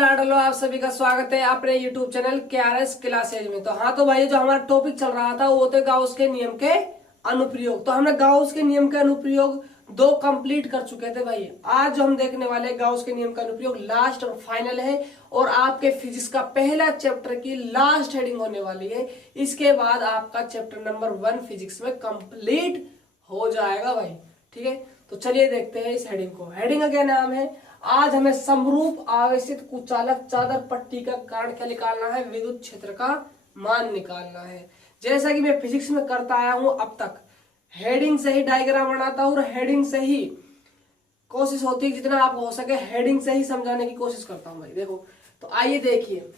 लाडलो, आप सभी का स्वागत है अपने YouTube चैनल KRS क्लासेज में। तो भाई जो हमारा टॉपिक चल रहा था वो थे गाउस के नियम के अनुप्रयोग। तो हमने गाउस के नियम के अनुप्रयोग 2 कंप्लीट कर चुके थे भाई। आज जो हम देखने वाले हैं गाउस के नियम का अनुप्रयोग लास्ट और फाइनल है और आपके फिजिक्स का पहला चैप्टर की लास्ट हेडिंग होने वाली है। इसके बाद आपका चैप्टर नंबर 1 फिजिक्स में कंप्लीट हो जाएगा भाई। ठीक है, तो चलिए देखते हैं इस हेडिंग को। हेडिंग का क्या नाम है? आज हमें समरूप आवेशित कुचालक चादर पट्टी का कारण क्या निकालना है? विद्युत क्षेत्र का मान निकालना है। जैसा कि मैं फिजिक्स में करता आया हूं अब तक, हेडिंग से ही डायग्राम बनाता हूं और हेडिंग से ही कोशिश होती है जितना आपको हो सके हेडिंग से ही समझाने की कोशिश करता हूं भाई। देखो, तो आइए देखिए,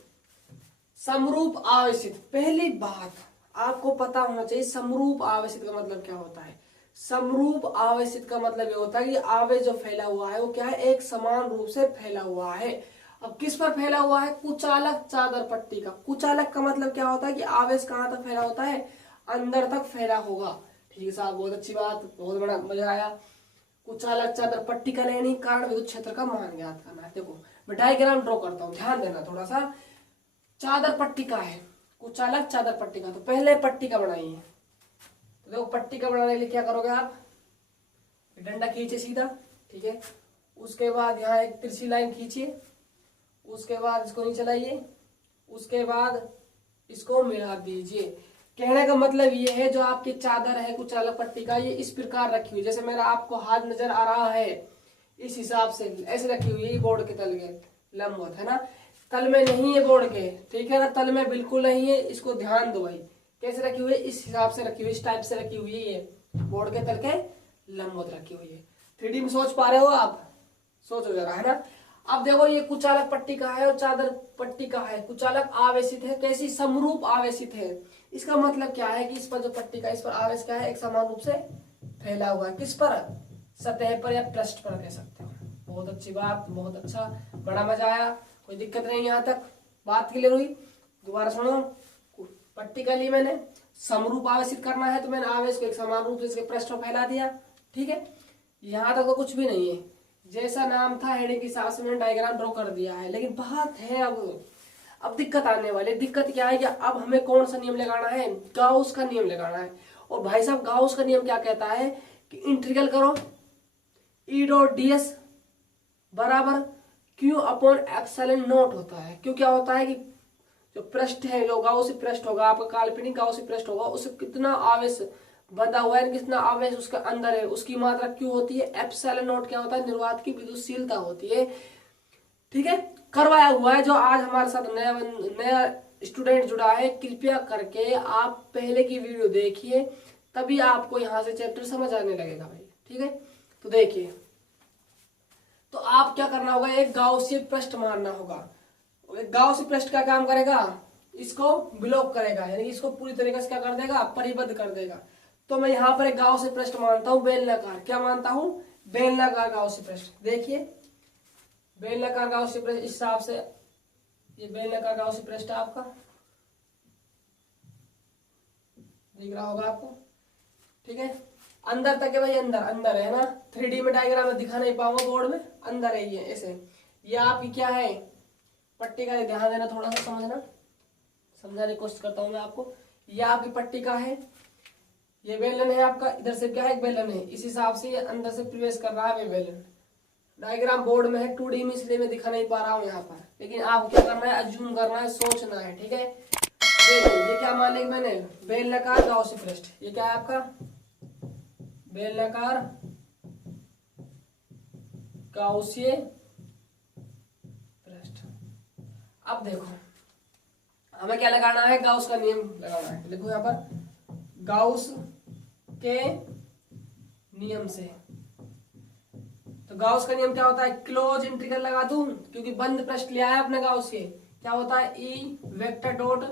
समरूप आवेशित। पहली बात आपको पता होना चाहिए समरूप आवेशित का मतलब क्या होता है। समरूप आवेशित का मतलब ये होता है कि आवेश जो फैला हुआ है वो क्या है, एक समान रूप से फैला हुआ है। अब किस पर फैला हुआ है? कुचालक चादर पट्टी का। कुचालक का मतलब क्या होता है कि आवेश कहां तक फैला होता है? अंदर तक फैला होगा। ठीक है साहब, बहुत अच्छी बात, बहुत बड़ा मजा आया। कुचालक चादर पट्टी का लेनी, कारण विद्युत क्षेत्र का मान ज्ञात करना है। देखो मैं डायग्राम ड्रॉ करता हूँ, ध्यान देना थोड़ा सा। चादर पट्टी का है, कुचालक चादर पट्टी का। तो पहले पट्टी का बनाइए। तो देखो पट्टी का बनाने के लिए क्या करोगे आप? डंडा खींचे सीधा, ठीक है। उसके बाद यहाँ एक तिरछी लाइन खींचिए, उसके बाद इसको नीचे लाइए, उसके बाद इसको मिला दीजिए। कहने का मतलब ये है जो आपकी चादर है कुचालक पट्टी का, ये इस प्रकार रखी हुई, जैसे मेरा आपको हाथ नजर आ रहा है इस हिसाब से ऐसे रखी हुई है बोर्ड के तल के लंबवत, है ना। तल में नहीं है बोर्ड के, ठीक है ना, तल में बिल्कुल नहीं है। इसको ध्यान दो भाई, कैसे रखी हुई है? इस हिसाब से रखी हुई, इस टाइप से रखी हुई है। ये बोर्ड के तल के लंबवत रखी हुई है। 3D में सोच पा रहे हो आप? सोचो जरा, है ना। अब देखो ये कुचालक पट्टी का है और चादर पट्टी का है। कुचालक आवेशित है, कैसी? समरूप आवेशित है। इसका मतलब क्या है कि इस पर जो पट्टी का, इस पर आवेश क्या है? एक समान रूप से फैला हुआ है। किस पर? सतह पर या पृष्ठ पर कह सकते हो। बहुत अच्छी बात, बहुत अच्छा, बड़ा मजा आया, कोई दिक्कत नहीं। यहाँ तक बात क्लियर हुई? दोबारा सुनो, पट्टी का लिए मैंने समरूप आवेशित करना है तो मैंने आवेश को एक समान रूप से इसके पृष्ठ पर फैला दिया। ठीक है, यहाँ तक तो कुछ भी नहीं है। जैसा नाम था हेडिंग के हिसाब से मैंने डायग्राम ड्रॉ कर दिया है। लेकिन बात है अब दिक्कत आने वाली। दिक्कत क्या है कि अब हमें कौन सा नियम लगाना है? गाउस का नियम लगाना है। और भाई साहब गाउस का नियम क्या कहता है कि इंटीग्रल करो ई डॉट डी एस बराबर क्यू अपॉन एप्सिलॉन नॉट होता है। क्यों क्या होता है कि जो पृष्ठ है, जो गाउसी पृष्ठ होगा आपका, काल्पनिक गाउसी पृष्ठ होगा, उससे कितना आवेश बंधा हुआ है, कितना आवेश उसके अंदर है, उसकी मात्रा क्यों होती है? एप्सिलॉन नॉट क्या होता है? निर्वात की विद्युतशीलता होती है। ठीक है, करवाया हुआ है। जो आज हमारे साथ नया स्टूडेंट जुड़ा है, कृपया करके आप पहले की वीडियो देखिए, तभी आपको यहाँ से चैप्टर समझ आने लगेगा भाई। ठीक है, तो देखिए, तो आप क्या करना होगा? एक गाउसी पृष्ठ मारना होगा। गाउसी पृष्ठ का काम करेगा, इसको ब्लॉक करेगा, यानी इसको पूरी तरीके से क्या कर देगा? परिबद्ध कर देगा। तो मैं यहाँ पर एक गाउसी पृष्ठ मानता हूँ बेलनाकार। क्या मानता हूँ? बेलनाकार गाउसी पृष्ठ। देखिए बेलनाकार गाउसी पृष्ठ, इस हिसाब से ये बेलनाकार गाउसी पृष्ठ आपका दिख रहा होगा आपको। ठीक है, अंदर तक है भाई, अंदर अंदर है ना। 3D में डायग्राम में दिखा नहीं पाऊंगा बोर्ड में, अंदर है ये ऐसे। ये आपकी क्या है? पट्टी का ध्यान देना, थोड़ा सा समझना, समझाने की कोशिश करता हूं मैं आपको। ये आपकी पट्टी का है, ये बेलन है आपका, इधर से क्या है? एक बेलन है। इस हिसाब से ये अंदर से प्रवेश कर रहा है बेलन। डायग्राम बोर्ड में है 2D में, इसलिए मैं दिखा नहीं पा रहा हूँ यहाँ पर। लेकिन आपको क्या करना है? अज्यूम करना है, सोचना है। ठीक है, देखिए ये क्या मान लिया मैंने? बेलनाकार गाउसी पृष्ठ। ये क्या है आपका? बेलनाकार गाउसीय पृष्ठ। अब देखो हमें क्या लगाना है? गाउस का नियम लगाना है। देखो यहाँ पर गाउस के नियम से, तो गाउस का नियम क्या होता है? क्लोज इंटीग्रल लगा दूं, क्योंकि बंद पृष्ठ लिया है अपने गाउस के। क्या होता है? E vector dot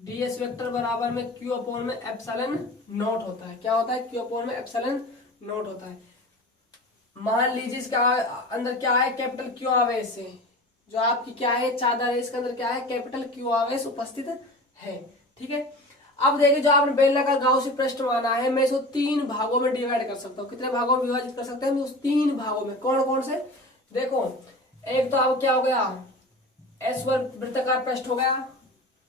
DS vector बराबर में क्यू अपॉन में एप्सिलॉन नॉट होता है। क्या होता है? क्यू अपॉन में एप्सिलॉन नॉट होता है। मान लीजिए इसका अंदर क्या है? कैपिटल क्यू आवेश है। जो आपकी क्या है? चादर है, इसके अंदर क्या है? कैपिटल क्यू आवेश उपस्थित है। ठीक है, अब देखिए जो आपने बेलनाकार गाउसी पृष्ठ माना है, मैं इसको 3 भागों में डिवाइड कर सकता हूँ। कितने भागों में विभाजित कर सकते हैं? उस 3 भागों में। कौन कौन से? देखो, एक तो आप क्या हो गया? S1 वृत्ताकार पृष्ठ हो गया।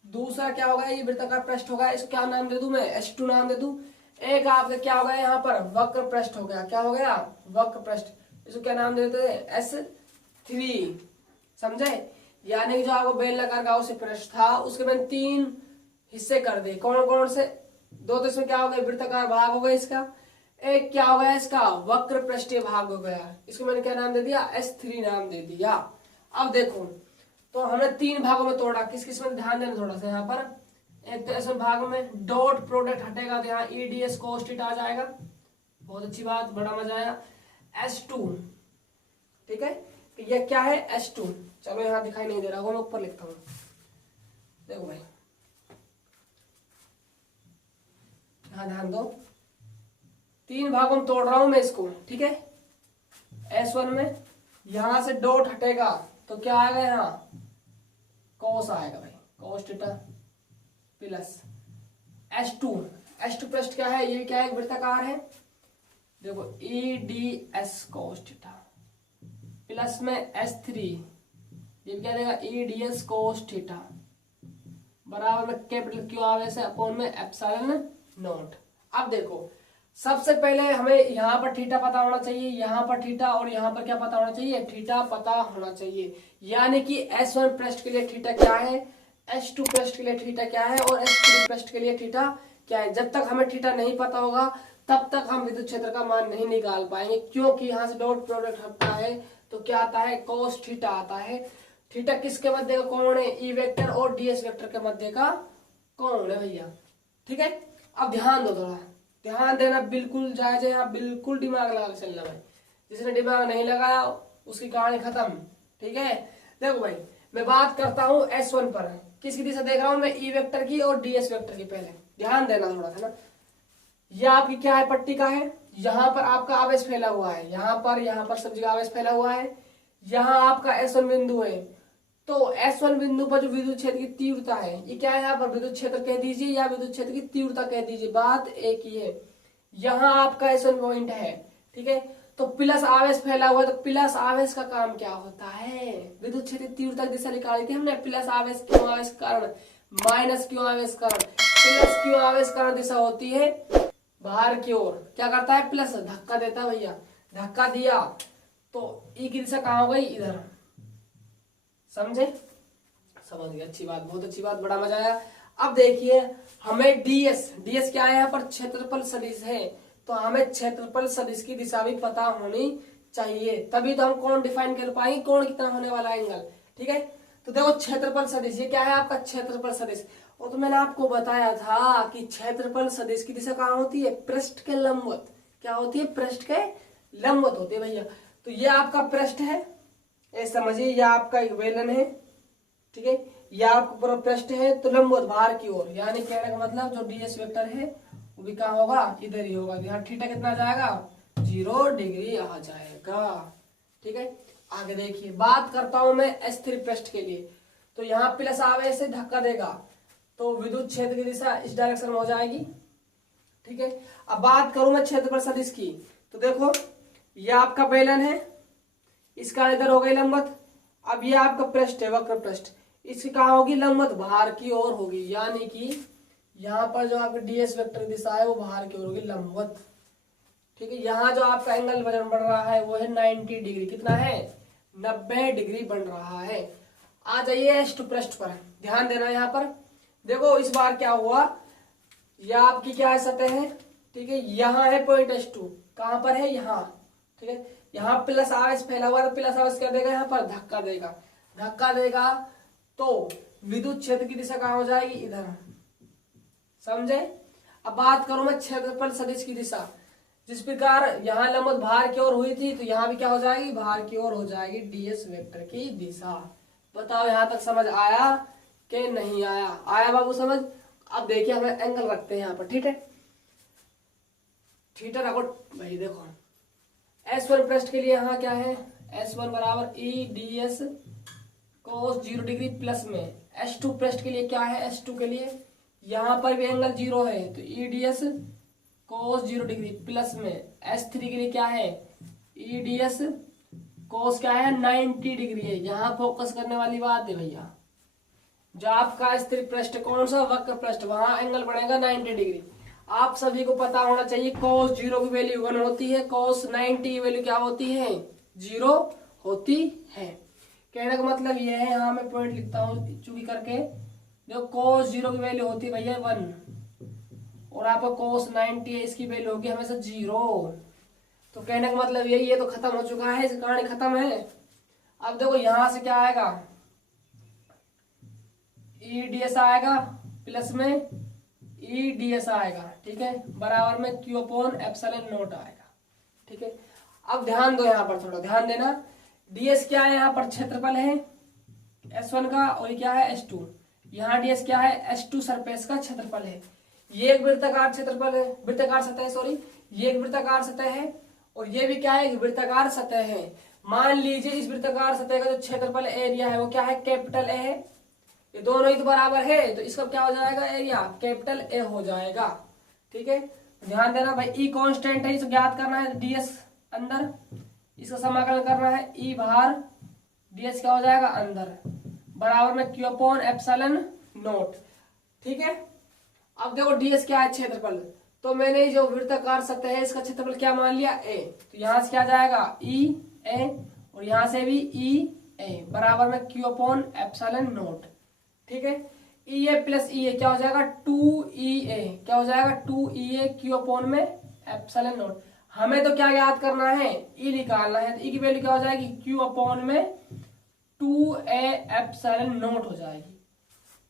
दूसरा क्या होगा, ये वृत्ताकार पृष्ठ होगा, इसको क्या नाम दे दूं मैं, S2 नाम दे दूं। एक आपका क्या हो गया यहाँ पर वक्र पृष्ठ हो गया, क्या हो गया वक्र पृष्ठ, इसको क्या नाम देते हैं S3, समझे। यानी जो आपको बेलनाकार गाउस पृष्ठ था उसके मैंने 3 हिस्से कर दिए, कौन कौन से, 2 तो इसमें क्या हो गया वृत्ताकार भाग हो गया इसका, एक क्या हो गया इसका वक्र पृष्ठीय भाग हो गया, इसको मैंने क्या नाम दे दिया S3 नाम दे दिया। अब देखो तो हमने 3 भागों में तोड़ा, किस किस में ध्यान देना थोड़ा सा यहाँ पर। एक तो ऐसे भाग में डॉट प्रोडक्ट हटेगा तो यहाँ EDS cos थीटा आ जाएगा, बहुत अच्छी बात, बड़ा मजा आया। S2, ठीक है, तो ये क्या है S2, चलो यहाँ दिखाई नहीं दे रहा होगा, मैं ऊपर लिखता हूँ, देखो भाई यहाँ ध्यान दो, 3 भागों में तोड़ रहा हूं मैं इसको, ठीक है। S1 में यहां से डॉट हटेगा तो क्या आएगा, यहाँ cos आएगा भाई, cos थीटा प्लस S2 पृष्ठ क्या है, ये क्या है वृत्ताकार है, देखो EDS cos थीटा प्लस में S3, ये क्या देगा EDS cos थीटा बराबर में कैपिटल क्यू आवेश है अपॉन में एप्सिलॉन नॉट। अब देखो सबसे पहले हमें यहाँ पर थीटा पता होना चाहिए, यहाँ पर थीटा, और यहाँ पर क्या पता होना चाहिए, थीटा पता होना चाहिए। यानी कि S1 पृष्ठ के लिए थीटा क्या है, S2 पृष्ठ के लिए थीटा क्या है, और S3 पृष्ठ के लिए थीटा क्या है। जब तक हमें थीटा नहीं पता होगा तब तक हम विद्युत क्षेत्र का मान नहीं निकाल पाएंगे, क्योंकि यहाँ से डॉट प्रोडक्ट हटता है तो क्या आता है cos थीटा आता है। थीटा किसके मध्य का कोण है, E वेक्टर और DS वेक्टर के मध्य का कोण है भैया, ठीक है। अब ध्यान दो, थोड़ा ध्यान देना, बिल्कुल जायज है, यहाँ बिल्कुल दिमाग लगा के चलना भाई, जिसने दिमाग नहीं लगाया उसकी कहानी खत्म, ठीक है। देखो भाई मैं बात करता हूँ S1 पर, किसकी दिशा देख रहा हूँ मैं, E वेक्टर की और DS वेक्टर की, पहले ध्यान देना थोड़ा सा ना। यह आपकी क्या है पट्टी का है, यहाँ पर आपका आवेश फैला हुआ है, यहाँ पर सब जगह आवेश फैला हुआ है, यहाँ आपका S1 बिंदु है, तो S1 बिंदु पर जो विद्युत क्षेत्र की तीव्रता है, ये क्या है, यहाँ पर विद्युत क्षेत्र कह दीजिए या विद्युत क्षेत्र की तीव्रता कह दीजिए, बात एक ही है। यहाँ आपका S1 पॉइंट है, ठीक है, तो प्लस आवेश फैला हुआ है, तो प्लस आवेश का काम क्या होता है, विद्युत क्षेत्र की तीव्रता की दिशा निकाली थी हमने, प्लस आवेश क्यों आवेश कारण, माइनस क्यों आवेश कारण, प्लस क्यों आवेश कारण दिशा होती है बाहर की ओर, क्या करता है प्लस धक्का देता है भैया, धक्का दिया तो ई की दिशा कहाँ हो गई, इधर, समझे, समझ गए, अच्छी बात, बहुत अच्छी बात, बड़ा मजा आया। अब देखिए हमें डीएस क्या है, यहाँ पर क्षेत्रफल सदिश है, तो हमें क्षेत्रफल सदिश की दिशा भी पता होनी चाहिए, तभी तो हम कोण डिफाइन कर पाएंगे, कोण कितना होने वाला एंगल, ठीक है। तो देखो क्षेत्रफल सदिश, ये क्या है आपका क्षेत्रफल सदिश, और तो मैंने आपको बताया था कि क्षेत्रफल सदिश की दिशा कहाँ होती है, पृष्ठ के लंबवत, क्या होती है, पृष्ठ के लंबवत होती है भैया। तो ये आपका पृष्ठ है, ये समझिए, यह आपका एक बेलन है, ठीक है, यह आपका पूरा पृष्ठ है, तो लंबवत बाहर की ओर, यानी कहने का मतलब जो डीएस वेक्टर है वो भी कहाँ होगा, इधर ही होगा, यहाँ थीटा कितना आ जाएगा 0 डिग्री आ जाएगा, ठीक है। आगे देखिए बात करता हूं मैं S3 पृष्ठ के लिए, तो यहाँ प्लस आवेश से धक्का देगा तो विद्युत क्षेत्र की दिशा इस डायरेक्शन में हो जाएगी, ठीक है। अब बात करूं मैं क्षेत्रफल सदिश की, तो देखो ये आपका बेलन है, इसका इधर हो गई लंबवत, अब ये आपका पृष्ठ है वक्र पृष्ठ, इसकी कहाँ होगी लंबवत बाहर की ओर होगी, यानी कि यहाँ पर जो आपका डीएस वेक्टर की दिशा है वो बाहर की ओर होगी लंबवत, ठीक है। यहाँ जो आपका एंगल वजन बढ़ रहा है वो है 90 डिग्री, कितना है 90 डिग्री बन रहा है। आ जाइए S2 पृष्ठ पर, ध्यान देना यहाँ पर, देखो इस बार क्या हुआ, यह आपकी क्या है सतह है, ठीक है, यहाँ है पॉइंट S2, कहाँ पर है यहाँ, ठीक है, यहाँ प्लस आवेश फैला हुआ है, तो प्लस आवेश क्या देगा, यहाँ पर धक्का देगा, धक्का देगा तो विद्युत क्षेत्र की दिशा कहाँ हो जाएगी, इधर, समझे। अब बात करूं मैं क्षेत्रफल सदिश की दिशा, जिस प्रकार यहाँ लंबवत बाहर की ओर हुई थी, तो यहाँ भी क्या हो जाएगी, बाहर की ओर हो जाएगी डीएस वेक्टर की दिशा। बताओ यहाँ तक समझ आया कि नहीं आया, आया बाबू समझ। अब देखिए हमें एंगल रखते हैं यहाँ पर, ठीक है, थीटा रखो भाई, देखो S1 पृष्ठ के लिए यहाँ क्या है, S1 बराबर EDS cos 0 डिग्री प्लस में, S2 पृष्ठ के लिए क्या है, S2 के लिए यहाँ पर भी एंगल 0 है, तो EDS cos 0 डिग्री प्लस में, S3 के लिए क्या है, EDS कोस क्या है 90 डिग्री है। यहाँ फोकस करने वाली बात है भैया, जो आपका स्थिर पृष्ठ कौन सा वक्र पृष्ठ, वहां एंगल बनेगा 90 डिग्री। आप सभी को पता होना चाहिए cos 0 की वैल्यू 1 होती है, cos 90 की वैल्यू क्या होती है 0 होती है। कहने का मतलब ये है, यहाँ मैं पॉइंट लिखता हूँ चूंकि करके, जो cos 0 की वैल्यू होती है भैया 1 और आपका cos 90 है, इसकी वैल्यू होगी हमेशा 0। तो कहने का मतलब यही है। तो खत्म हो चुका है, इस कहानी खत्म है। अब देखो यहां से क्या आएगा, EDS आएगा प्लस में EDS आएगा, ठीक है, बराबर में Q अपॉन एप्सिलॉन नॉट आएगा, ठीक है। अब ध्यान दो, यहाँ पर थोड़ा ध्यान देना। DS क्या है, यहाँ पर क्षेत्रफल है S1 का, और ये क्या है S2। यहाँ DS क्या है S2 सरफेस का क्षेत्रफल है। ये एक वृत्ताकार क्षेत्रफल है, वृत्ताकार सतह है, सॉरी, ये एक वृत्ताकार सतह है, और ये भी क्या है एक वृत्ताकार सतह है। मान लीजिए इस वृत्ताकार सतह का जो क्षेत्रफल एरिया है वो क्या है कैपिटल ए है। ये दोनों ही तो बराबर है, तो इसका क्या हो जाएगा एरिया कैपिटल ए हो जाएगा, ठीक है। ध्यान देना भाई, ई कांस्टेंट है, इसे ज्ञात करना है, डीएस अंदर, इसका समाकलन करना है, ई बाहर, डीएस क्या हो जाएगा अंदर, बराबर में क्यू अपॉन एप्सिलॉन नॉट, ठीक है। अब देखो डीएस क्या है क्षेत्रफल, तो मैंने जो वृत्ताकार सतह है इसका क्षेत्रफल क्या मान लिया ए, तो यहां से क्या जाएगा ई ए, और यहां से भी ई ए, बराबर में क्यू अपॉन एप्सिलॉन नॉट, ठीक है। ई ए प्लस ई ए क्या हो जाएगा 2EA, क्या हो जाएगा 2EA क्यू अपॉन में एप्सिलॉन नॉट। हमें तो क्या याद करना है, ई निकालना है, तो ई की वैल्यू क्या हो जाएगी क्यू अपॉन में 2A एप्सिलॉन नॉट हो जाएगी,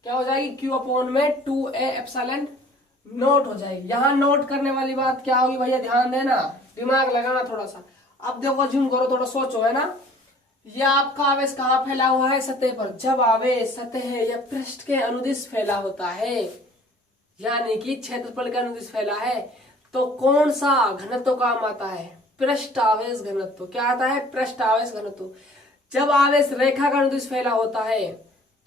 क्या हो जाएगी क्यू अपॉन में 2A एप्सिलॉन नोट हो जाएगी। यहाँ नोट करने वाली बात क्या होगी भैया, ध्यान देना, दिमाग लगाना थोड़ा सा। अब देखो जूम करो, थोड़ा सोचो, है ना। ये आपका आवेश कहाँ फैला हुआ है सतह पर। जब आवेश सतह या पृष्ठ के अनुदिश फैला होता है, यानी कि क्षेत्रफल के अनुदिश फैला है, तो कौन सा घनत्व काम आता है पृष्ठ आवेश घनत्व। क्या आता है पृष्ठ आवेश घनत्व। जब आवेश रेखा का अनुदिश फैला होता है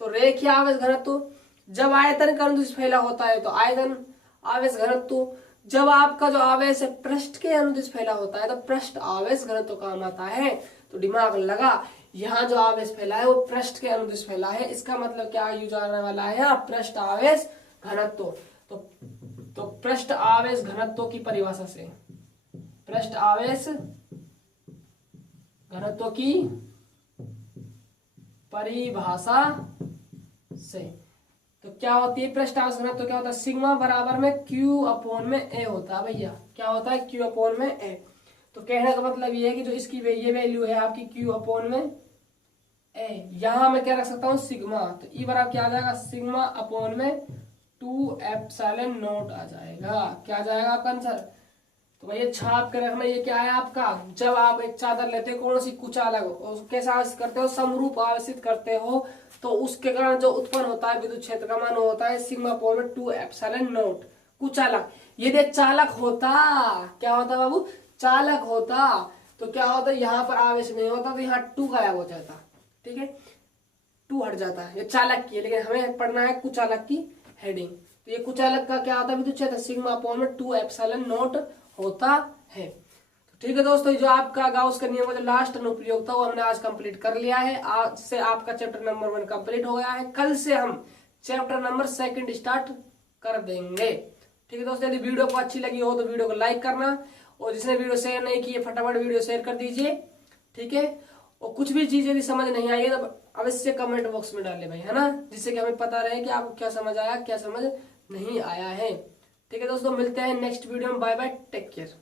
तो रेखीय आवेश घनत्व, जब आयतन का अनुदिश फैला होता है तो आयतन आवेश घनत्व, जब आपका जो आवेश है पृष्ठ के अनुदिश फैला होता है तो पृष्ठ आवेश घनत्व काम आता है। तो दिमाग लगा, यहाँ जो आवेश फैला है वो पृष्ठ के अनुदिश फैला है, इसका मतलब क्या यूज आने वाला है यहाँ पृष्ठ आवेश घनत्व। तो पृष्ठ आवेश घनत्व की परिभाषा से, पृष्ठ आवेश घनत्व की परिभाषा से, तो क्या होती है पृष्ठ आवेश घनत्व, क्या होता है सिग्मा बराबर में क्यू अपॉन में ए होता है भैया, क्या होता है क्यू अपॉन में ए। तो कहने का मतलब ये है कि जो इसकी ये वैल्यू है आपकी क्यू अपॉन में ए, यहां मैं क्या रख सकता हूँ सिग्मा, तो ई बराबर क्या आ जाएगा सिग्मा अपॉन में 2 एप्सिलॉन नॉट आ जाएगा। क्या आ जाएगा आपका आंसर। तो भैया छाप के रखना, ये क्या है आपका, जब आप एक चादर लेते हो कौन सी कुचालक, कैसा आवेशित करते हो समरूप आवेशित करते हो, तो उसके कारण जो उत्पन्न होता है विद्युत क्षेत्र का मान होता है सिग्मा अपॉन में 2 एप्सिलॉन नॉट। कुचालक, यदि चालक होता, क्या होता बाबू चालक होता, तो क्या होता यहाँ पर आवेश नहीं होता, तो यहाँ 2 गायब हो जाता, ठीक है 2 हट जाता है, ये चालक की है, लेकिन हमें पढ़ना है कुचालक की हेडिंग। तो ये कुचालक का क्या होता है विद्युत क्षेत्र सिग्मा अपॉन में 2 एप्सिलॉन नॉट होता है। तो ठीक है दोस्तों, जो आपका गाउस का नियम का जो लास्ट अनुप्रयोग था वो हमने आज कंप्लीट कर लिया है। आज से आपका चैप्टर नंबर 1 कंप्लीट हो गया है। कल से हम चैप्टर नंबर 2 स्टार्ट कर देंगे। ठीक है दोस्तों, यदि वीडियो को अच्छी लगी हो तो वीडियो को लाइक करना, और जिसने वीडियो शेयर नहीं की है फटाफट वीडियो शेयर कर दीजिए, ठीक है। और कुछ भी चीज यदि समझ नहीं आई है तो अवश्य कमेंट बॉक्स में डाले भाई, है ना, जिससे कि हमें पता रहे कि आपको क्या समझ आया क्या समझ नहीं आया है। ठीक है दोस्तों, मिलते हैं नेक्स्ट वीडियो में, बाय बाय, टेक केयर।